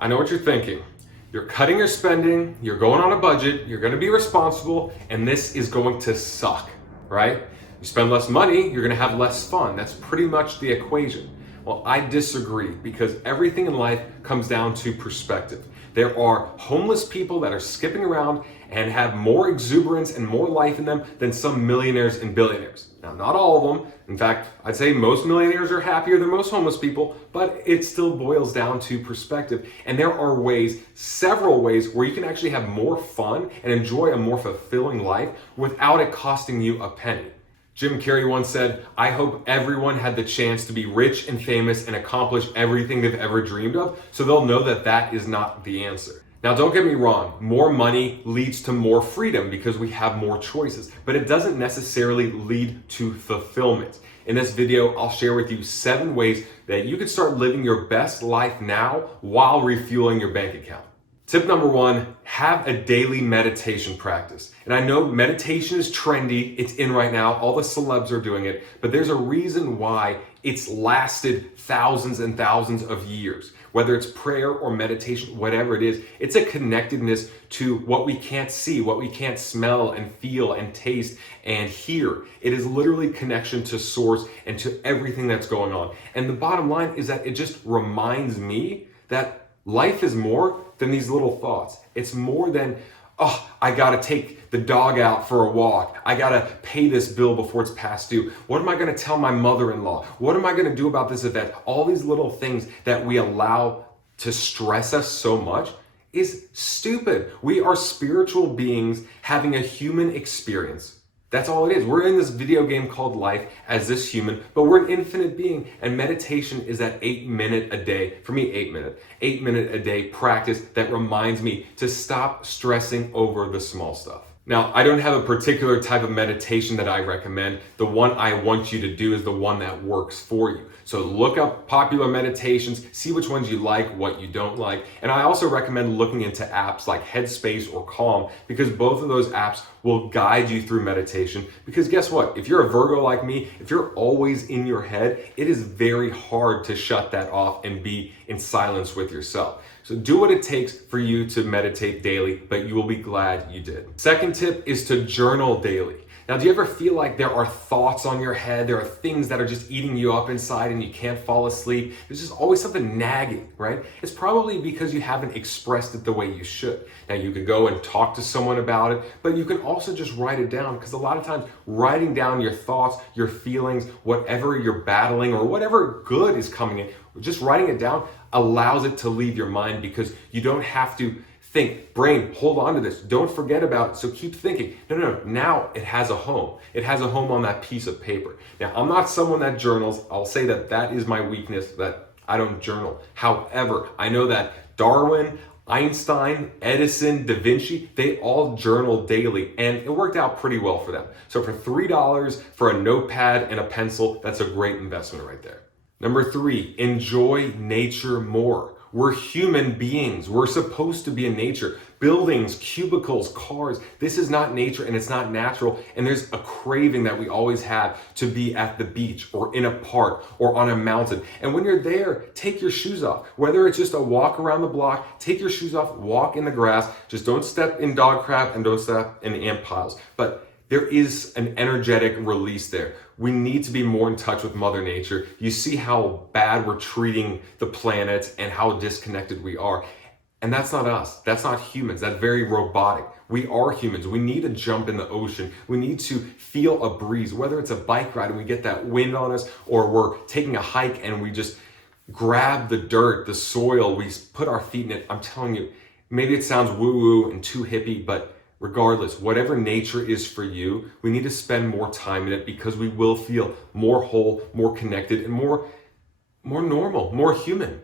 I know what you're thinking. You're cutting your spending, you're going on a budget, you're gonna be responsible, and this is going to suck, right? You spend less money, you're gonna have less fun. That's pretty much the equation. Well, I disagree because everything in life comes down to perspective. There are homeless people that are skipping around and have more exuberance and more life in them than some millionaires and billionaires. Now, not all of them. In fact, I'd say most millionaires are happier than most homeless people, but it still boils down to perspective. And there are ways, several ways, where you can actually have more fun and enjoy a more fulfilling life without it costing you a penny. Jim Carrey once said, "I hope everyone had the chance to be rich and famous and accomplish everything they've ever dreamed of, so they'll know that that is not the answer." Now, don't get me wrong, more money leads to more freedom because we have more choices, but it doesn't necessarily lead to fulfillment. In this video, I'll share with you 7 ways that you can start living your best life now while refueling your bank account. Tip number 1, have a daily meditation practice. And I know meditation is trendy, it's in right now, all the celebs are doing it, but there's a reason why it's lasted thousands and thousands of years. Whether it's prayer or meditation, whatever it is, it's a connectedness to what we can't see, what we can't smell and feel and taste and hear. It is literally connection to source and to everything that's going on. And the bottom line is that it just reminds me that life is more than these little thoughts. It's more than, oh, I gotta take the dog out for a walk. I gotta pay this bill before it's past due. What am I gonna tell my mother-in-law? What am I gonna do about this event? All these little things that we allow to stress us so much is stupid. We are spiritual beings having a human experience. That's all it is. We're in this video game called life as this human, but we're an infinite being. And meditation is that 8-minute a day, for me, 8-minute a day practice that reminds me to stop stressing over the small stuff. Now, I don't have a particular type of meditation that I recommend. The one I want you to do is the one that works for you. So look up popular meditations, see which ones you like, what you don't like. And I also recommend looking into apps like Headspace or Calm because both of those apps will guide you through meditation. Because guess what? If you're a Virgo like me, if you're always in your head, it is very hard to shut that off and be in silence with yourself. So do what it takes for you to meditate daily, but you will be glad you did. Second tip is to journal daily. Now, do you ever feel like there are thoughts on your head? There are things that are just eating you up inside and you can't fall asleep. There's just always something nagging, right? It's probably because you haven't expressed it the way you should. Now, you could go and talk to someone about it, but you can also just write it down because a lot of times writing down your thoughts, your feelings, whatever you're battling or whatever good is coming in, just writing it down allows it to leave your mind because you don't have to think, brain, hold on to this. Don't forget about it. So keep thinking. No. Now it has a home. It has a home on that piece of paper. Now, I'm not someone that journals. I'll say that that is my weakness, that I don't journal. However, I know that Darwin, Einstein, Edison, Davinci, they all journal daily and it worked out pretty well for them. So for $3 for a notepad and a pencil, that's a great investment right there. Number 3, enjoy nature more. We're human beings. We're supposed to be in nature. Buildings, cubicles, cars. This is not nature and it's not natural. And there's a craving that we always have to be at the beach or in a park or on a mountain. And when you're there, take your shoes off. Whether it's just a walk around the block, take your shoes off, walk in the grass. Just don't step in dog crap and don't step in ant piles. But there is an energetic release there. We need to be more in touch with Mother Nature. You see how bad we're treating the planet and how disconnected we are. And that's not us. That's not humans. That's very robotic. We are humans. We need to jump in the ocean. We need to feel a breeze, whether it's a bike ride and we get that wind on us, or we're taking a hike and we just grab the dirt, the soil, we put our feet in it. I'm telling you, maybe it sounds woo-woo and too hippie, but regardless, whatever nature is for you, we need to spend more time in it because we will feel more whole, more connected, and more normal, more human.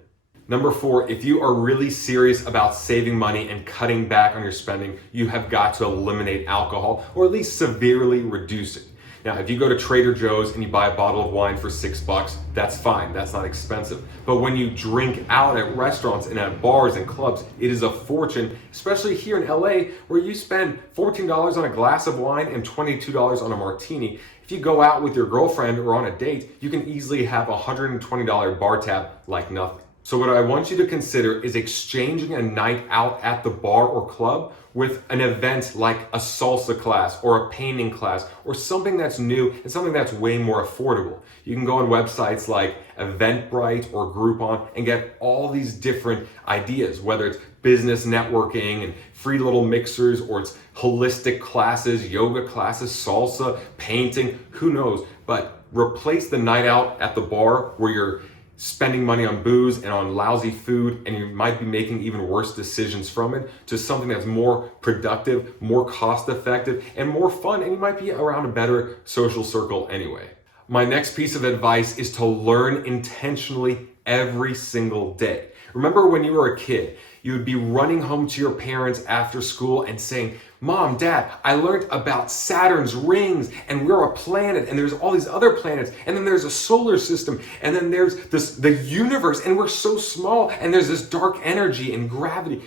Number 4, if you are really serious about saving money and cutting back on your spending, you have got to eliminate alcohol or at least severely reduce it. Now, if you go to Trader Joe's and you buy a bottle of wine for $6, that's fine, that's not expensive. But when you drink out at restaurants and at bars and clubs, it is a fortune, especially here in LA, where you spend $14 on a glass of wine and $22 on a martini. If you go out with your girlfriend or on a date, you can easily have a $120 bar tab like nothing. So what I want you to consider is exchanging a night out at the bar or club with an event like a salsa class or a painting class or something that's new and something that's way more affordable. You can go on websites like Eventbrite or Groupon and get all these different ideas, whether it's business networking and free little mixers, or it's holistic classes, yoga classes, salsa, painting, who knows. But replace the night out at the bar where you're spending money on booze and on lousy food, and you might be making even worse decisions from it, to something that's more productive, more cost effective, and more fun, and you might be around a better social circle anyway. My next piece of advice is to learn intentionally every single day. Remember when you were a kid, you would be running home to your parents after school and saying, "Mom, Dad, I learned about Saturn's rings, and we're a planet, and there's all these other planets, and then there's a solar system, and then there's the universe, and we're so small, and there's this dark energy and gravity."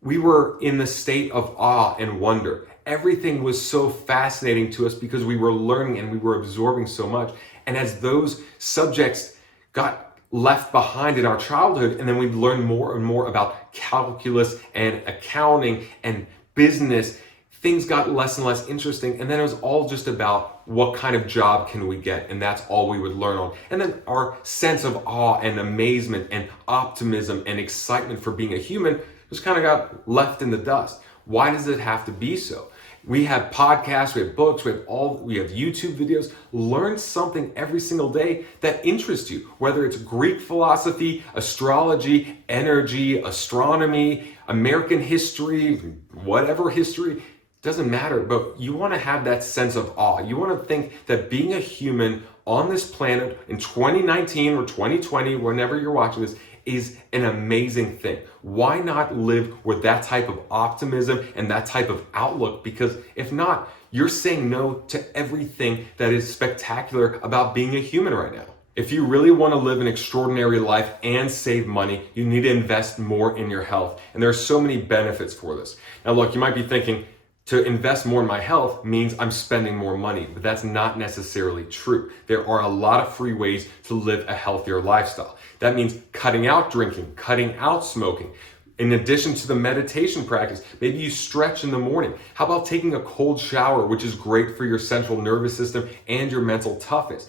We were in the state of awe and wonder. Everything was so fascinating to us because we were learning and we were absorbing so much. And as those subjects got left behind in our childhood, and then we'd learn more and more about calculus and accounting and business, things got less and less interesting, and then it was all just about what kind of job can we get, and that's all we would learn on. And then our sense of awe and amazement and optimism and excitement for being a human just kind of got left in the dust. Why does it have to be so? We have podcasts, we have books, we have YouTube videos. Learn something every single day that interests you, whether it's Greek philosophy, astrology, energy, astronomy, American history, whatever history, doesn't matter, but you want to have that sense of awe. You want to think that being a human on this planet in 2019 or 2020, whenever you're watching this, is an amazing thing. Why not live with that type of optimism and that type of outlook? Because if not, you're saying no to everything that is spectacular about being a human right now. If you really want to live an extraordinary life and save money, you need to invest more in your health. And there are so many benefits for this. Now look, you might be thinking, to invest more in my health means I'm spending more money, but that's not necessarily true. There are a lot of free ways to live a healthier lifestyle. That means cutting out drinking, cutting out smoking. In addition to the meditation practice, maybe you stretch in the morning. How about taking a cold shower, which is great for your central nervous system and your mental toughness?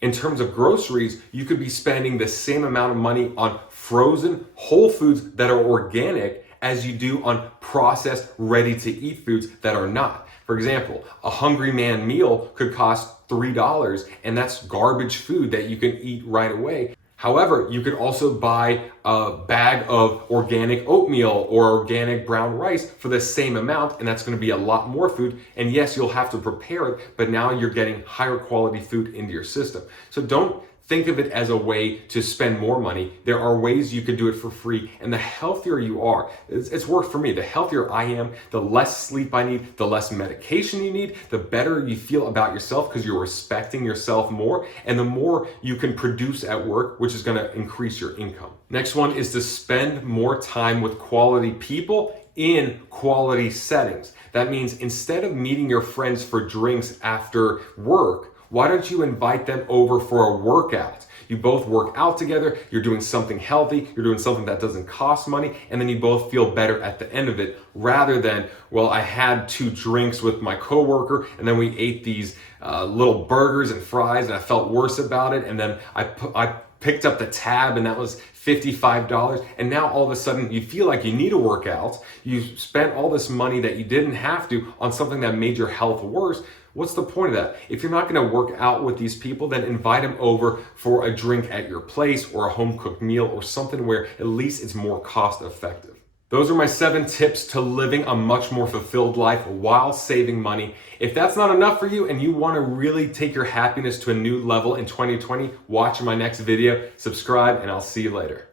In terms of groceries, you could be spending the same amount of money on frozen whole foods that are organic as you do on processed, ready-to-eat foods that are not. For example, a Hungry Man meal could cost $3, and that's garbage food that you can eat right away. However, you could also buy a bag of organic oatmeal or organic brown rice for the same amount, and that's going to be a lot more food. And yes, you'll have to prepare it, but now you're getting higher quality food into your system. So don't think of it as a way to spend more money. There are ways you could do it for free, and the healthier you are, it's worked for me. The healthier I am, the less sleep I need, the less medication you need, the better you feel about yourself because you're respecting yourself more, and the more you can produce at work, which is going to increase your income. Next one is to spend more time with quality people in quality settings. That means instead of meeting your friends for drinks after work, why don't you invite them over for a workout? You both work out together, you're doing something healthy, you're doing something that doesn't cost money, and then you both feel better at the end of it, rather than, well, I had 2 drinks with my coworker, and then we ate these little burgers and fries, and I felt worse about it, and then I picked up the tab, and that was $55, and now all of a sudden you feel like you need a workout. You spent all this money that you didn't have to on something that made your health worse. What's the point of that? If you're not going to work out with these people, then invite them over for a drink at your place or a home cooked meal or something where at least it's more cost effective. Those are my 7 tips to living a much more fulfilled life while saving money. If that's not enough for you and you want to really take your happiness to a new level in 2020, watch my next video, subscribe, and I'll see you later.